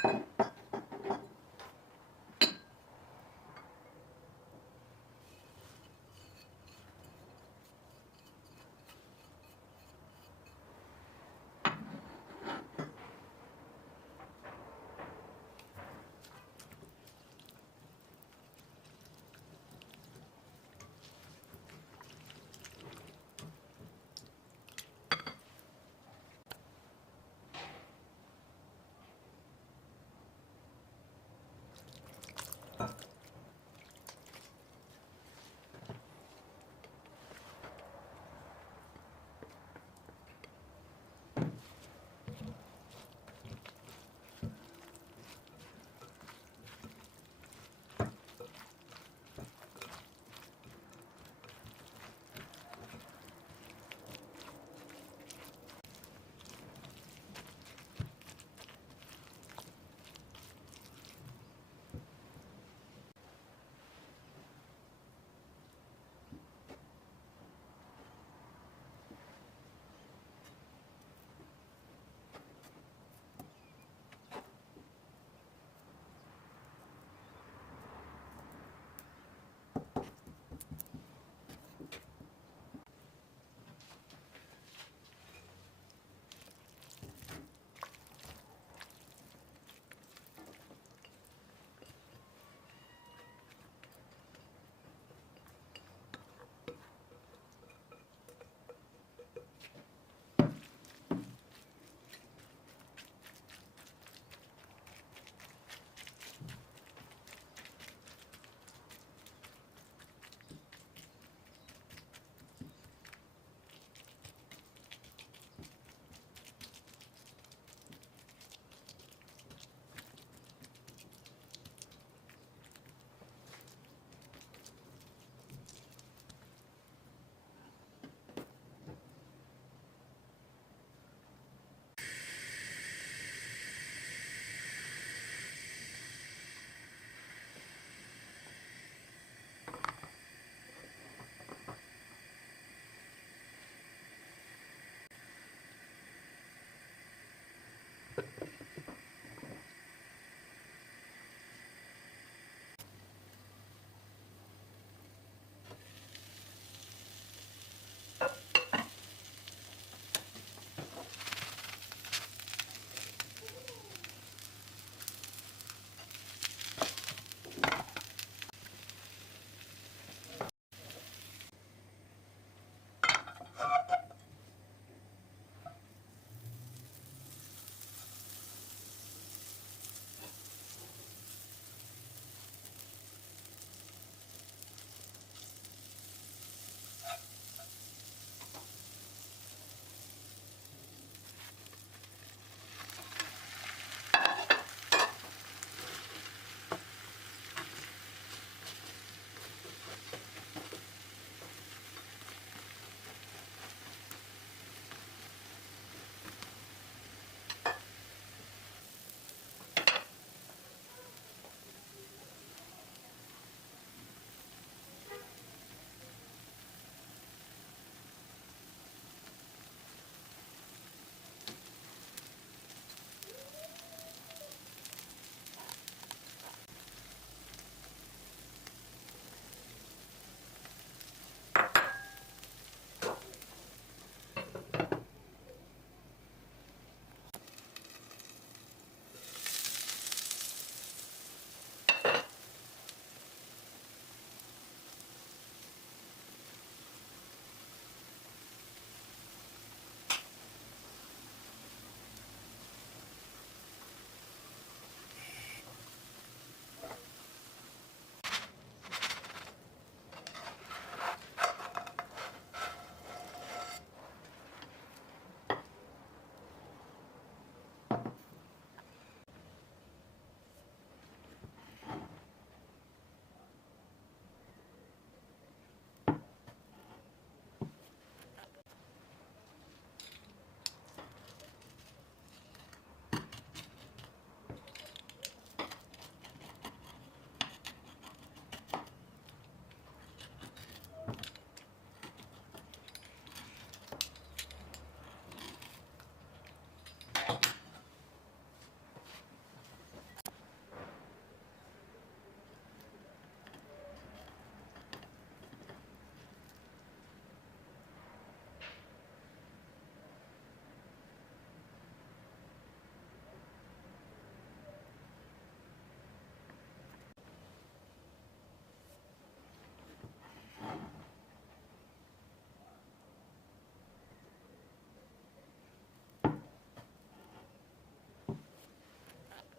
Thank you.